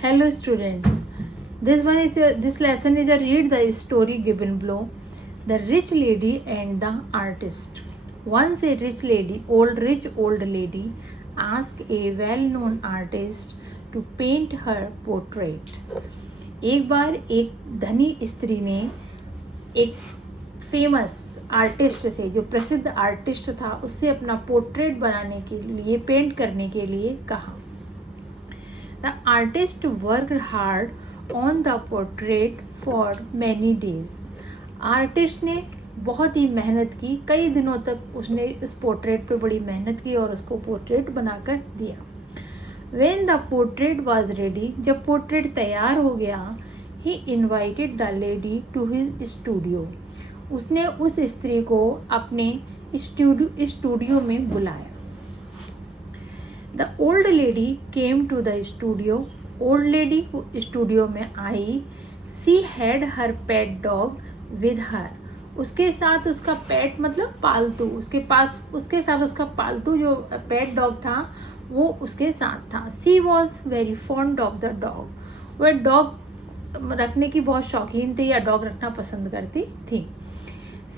Hello students. This lesson is a read the story given below. The rich lady and the artist. Once a rich old lady, asked a well-known artist to paint her portrait. एक बार एक धनी स्त्री ने एक famous artist से, जो प्रसिद्ध artist था, उससे अपना पोर्ट्रेट बनाने के लिए, पेंट करने के लिए कहा. The artist worked hard on the portrait for many days. Artist ने बहुत ही मेहनत की, कई दिनों तक उसने इस पोर्ट्रेट पे बड़ी मेहनत की और उसको पोर्ट्रेट बनाकर दिया. When the portrait was ready, जब पोर्ट्रेट तैयार हो गया, he invited the lady to his studio. उसने उस स्त्री को अपने स्टूडियो में बुलाया. The old lady came to the studio. Old lady studio में आई. She had her pet dog with her. उसके साथ उसका पेट मतलब पालतू, उसके साथ उसका पालतू जो पेट डॉग था वो उसके साथ था. She was very fond of the dog. वह डॉग रखने की बहुत शौकीन थी या डॉग रखना पसंद करती थी.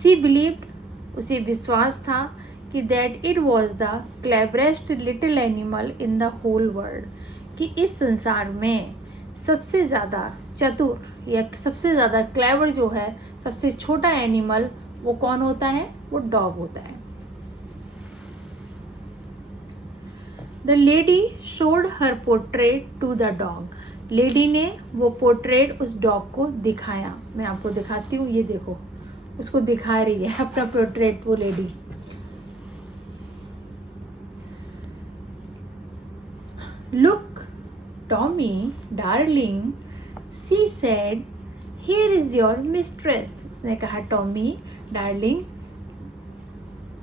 She believed, उसे विश्वास था कि that it was the cleverest little animal in the whole world, कि इस संसार में सबसे ज़्यादा चतुर या सबसे ज़्यादा क्लेवर जो है, सबसे छोटा एनिमल वो कौन होता है? वो डॉग होता है. The lady showed her portrait to the dog. Lady ने वो पोर्ट्रेट उस डॉग को दिखाया. मैं आपको दिखाती हूँ, ये देखो, उसको दिखा रही है अपना पोर्ट्रेट वो lady. Look, Tommy, darling, she said, here is your mistress. उसने कहा, टॉमी डार्लिंग,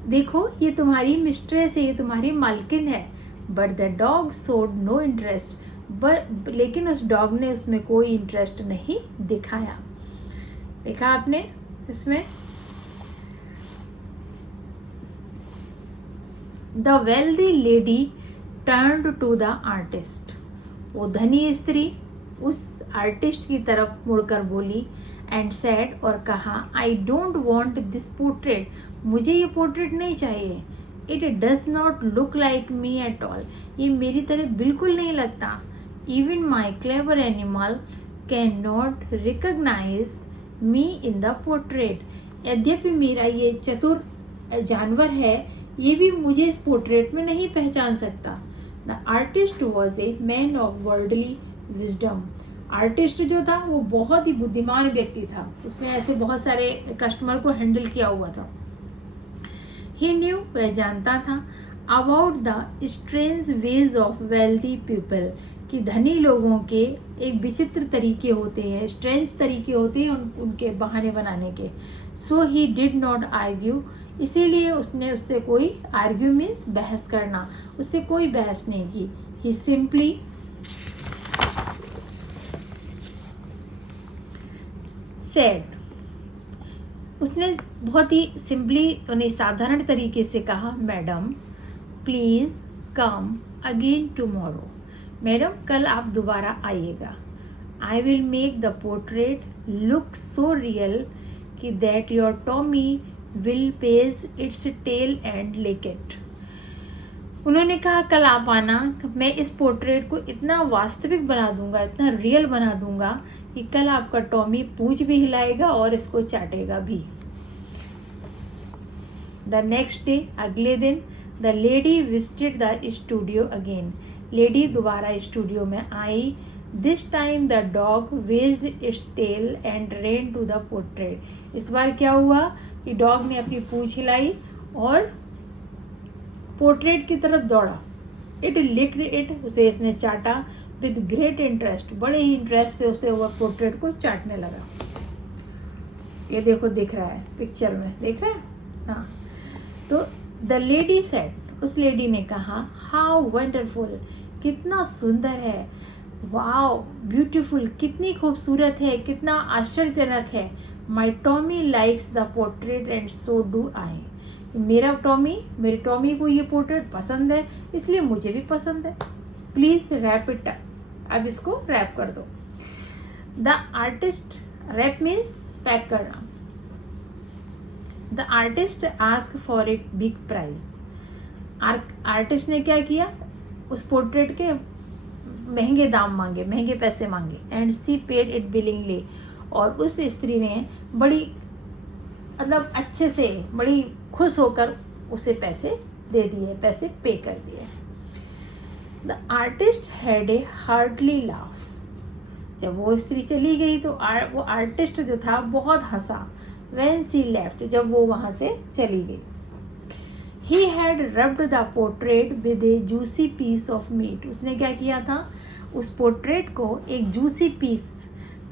देखो ये तुम्हारी मिस्ट्रेस है, ये तुम्हारी मालकिन है. But the dog showed no interest. लेकिन उस डॉग ने उसमें कोई इंटरेस्ट नहीं दिखाया. देखा आपने इसमें? The wealthy lady turned to the artist. वो धनी स्त्री उस आर्टिस्ट की तरफ मुड़कर बोली एंड सेड, और कहा, I don't want this portrait. मुझे ये पोर्ट्रेट नहीं चाहिए. It does not look like me at all. ये मेरी तरह बिल्कुल नहीं लगता. Even my clever animal can not recognise me in the portrait. यद्यपि मेरा ये चतुर जानवर है, ये भी मुझे इस पोर्ट्रेट में नहीं पहचान सकता. The artist was a man of worldly wisdom. Artist जो था वो बहुत ही बुद्धिमान व्यक्ति था. उसने ऐसे बहुत सारे कस्टमर को हैंडल किया हुआ था. ही न्यू, वह जानता था, about the strange ways of wealthy people, कि धनी लोगों के एक विचित्र तरीके होते हैं, स्ट्रेंज तरीके होते हैं उनके बहाने बनाने के. सो ही डिड नॉट आर्ग्यू. इसीलिए उसने उससे कोई आर्ग्यू मीन्स बहस करना, उससे कोई बहस नहीं की. ही सिंपली सेड, उसने बहुत ही सिंपली यानी साधारण तरीके से कहा, madam please come again tomorrow. Madam कल आप दोबारा आइएगा. I will make the portrait look so real कि that your Tommy will page its tail and lick it. उन्होंने कहा, कल आप आना, मैं इस पोर्ट्रेट को इतना वास्तविक बना दूंगा, इतना रियल बना दूंगा कि कल आपका टॉमी पूंछ भी हिलाएगा और इसको चाटेगा भी. द नेक्स्ट डे, अगले दिन, the lady visited the studio again. Lady दोबारा स्टूडियो में आई. This time the dog wagged its tail and ran to the portrait. इस बार क्या हुआ कि डॉग ने अपनी पूंछ हिलाई और पोर्ट्रेट की तरफ दौड़ा. इट लिक्ड इट, उसे इसने चाटा. विद ग्रेट इंटरेस्ट, बड़े ही इंटरेस्ट से उसे वह पोर्ट्रेट को चाटने लगा. ये देखो, दिख रहा है पिक्चर में, देख रहे हैं? हाँ. तो द लेडी सेड, उस लेडी ने कहा, हाउ वंडरफुल, कितना सुंदर है. वाओ ब्यूटीफुल, कितनी खूबसूरत है, कितना आश्चर्यजनक है. My Tommy likes the portrait and so do I. मेरे टॉमी को ये पोर्ट्रेट पसंद है, इसलिए मुझे भी पसंद है. प्लीज़ रैप इट अब इसको रैप कर दो। The artist, wrap means pack करना। The artist ask for it big prize. Artist ने क्या किया, उस पोर्ट्रेट के महंगे दाम मांगे, महंगे पैसे मांगे। एंड सी पेड इट बिलिंगली, और उस स्त्री ने बड़ी मतलब अच्छे से, बड़ी खुश होकर उसे पैसे दे दिए, पैसे पे कर दिए। The artist had a heartily laugh. जब वो स्त्री चली गई तो वो आर्टिस्ट जो था बहुत हंसा। व्हेन सी लेफ्ट, जब वो वहाँ से चली गई। He had rubbed the portrait with a juicy piece of meat. उसने क्या किया था, उस पोर्ट्रेट को एक जूसी पीस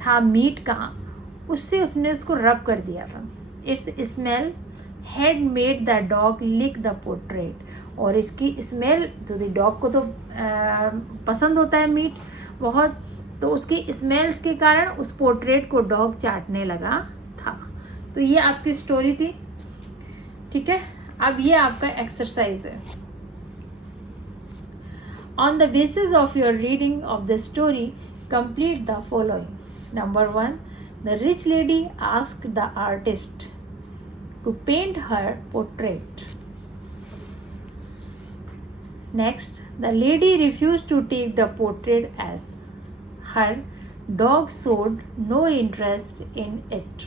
था मीट का, उससे उसने उसको रब कर दिया था। Its smell had made the dog lick the portrait, और इसकी स्मेल तो डॉग को तो पसंद होता है मीट बहुत, तो उसकी स्मेल्स के कारण उस पोर्ट्रेट को डॉग चाटने लगा था। तो ये आपकी स्टोरी थी, ठीक है। अब ये आपका एक्सरसाइज है। On the basis of your reading of the story complete the following. Number 1, the rich lady asked the artist to paint her portrait. Next, the lady refused to take the portrait as her dog showed no interest in it.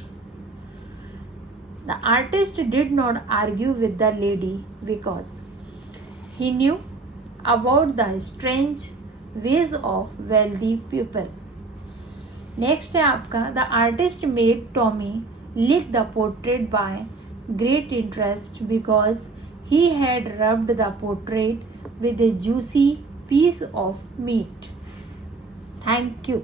The artist did not argue with the lady because he knew about the strange ways of wealthy people. Next है आपका, the artist made Tommy lick the portrait by great interest because he had rubbed the portrait with a juicy piece of meat. Thank you.